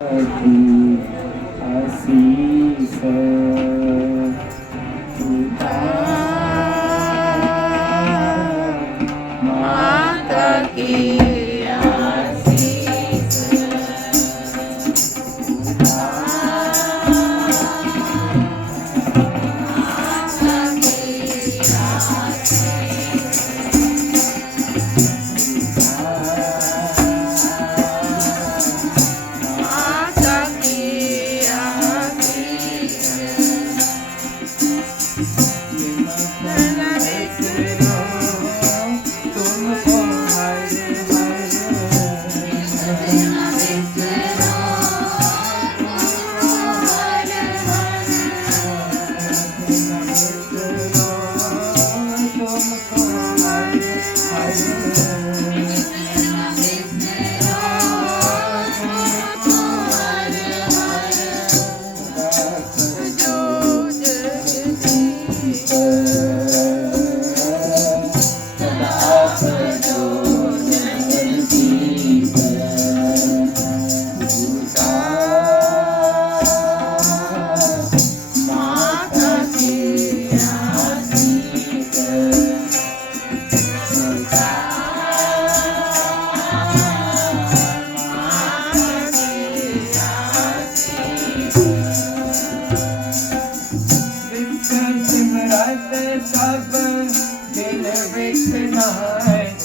Adi Asisa tonight.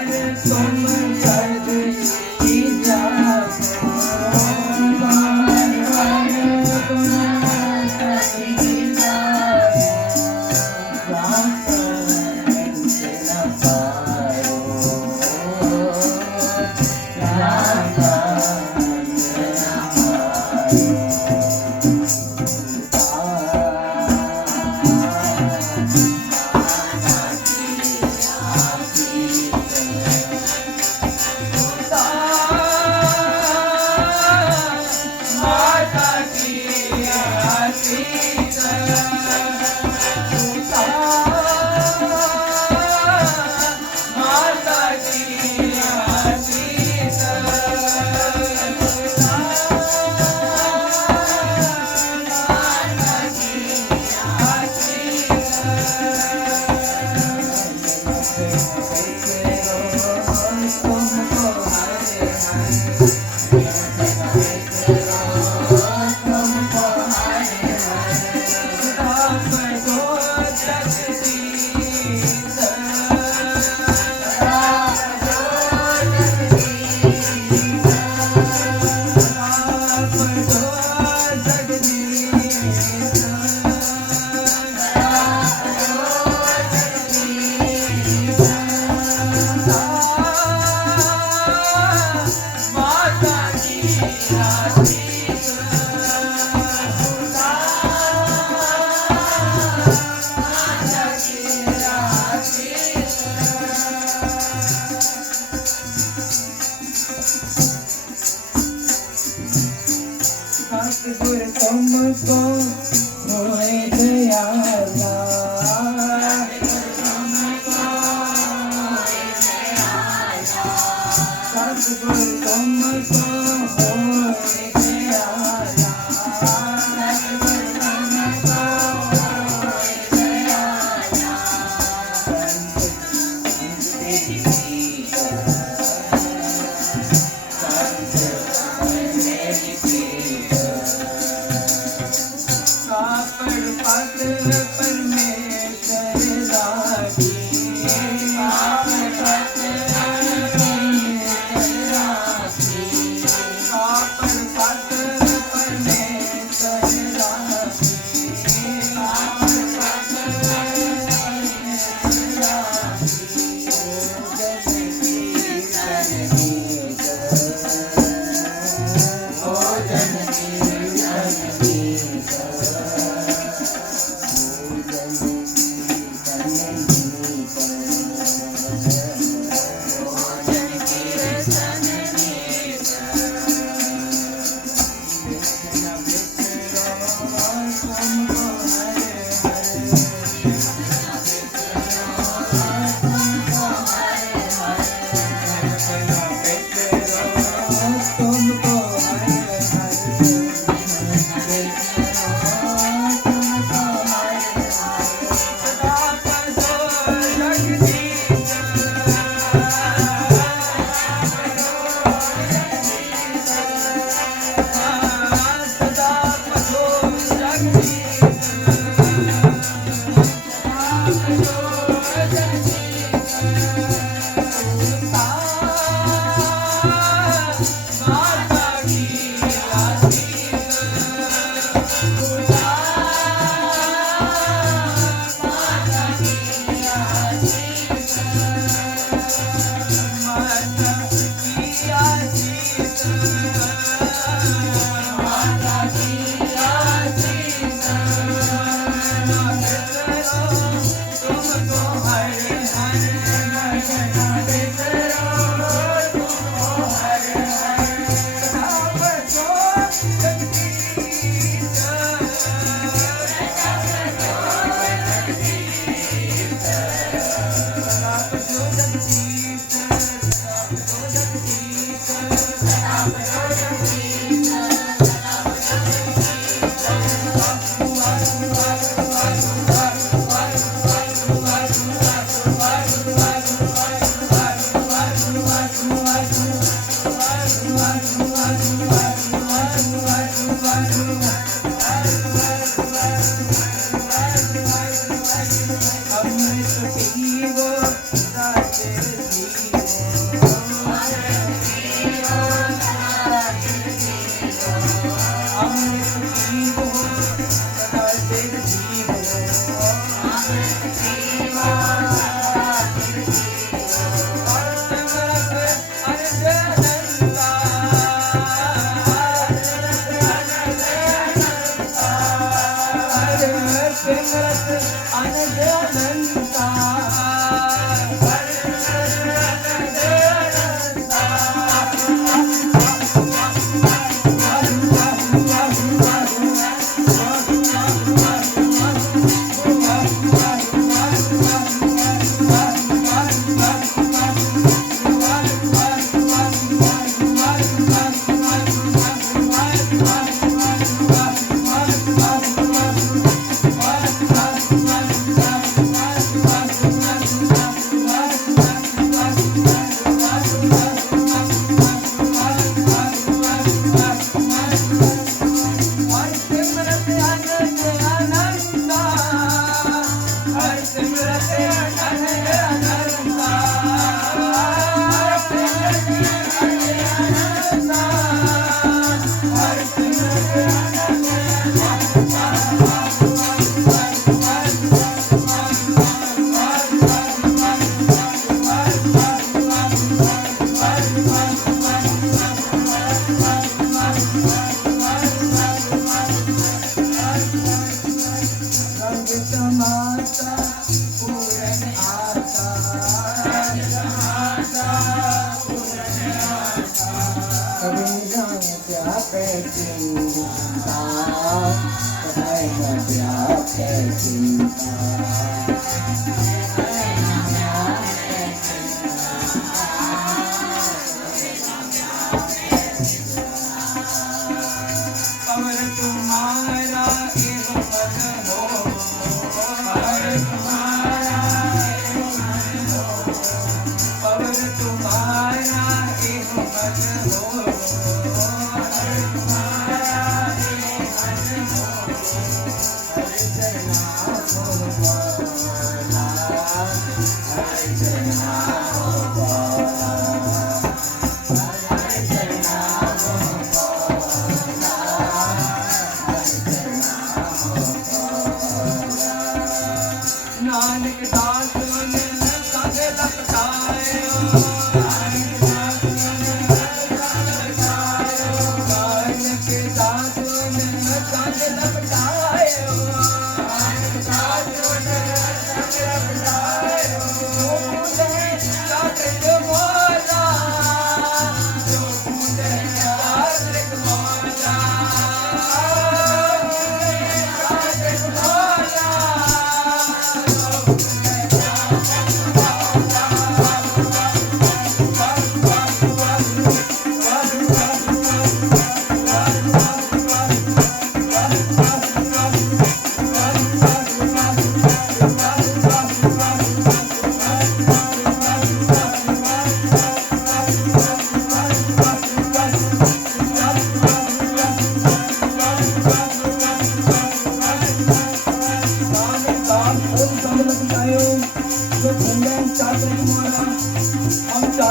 在人生门在。my song. Jesus. Amrit पीवो Thank you. Thank you.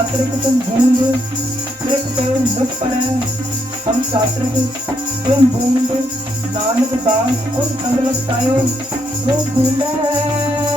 शास्त्र को तुम भूंग कृप करो मुख पर हम शास्त्र को तुम भूंग नानक दास उन कदम तायो वो भूँगा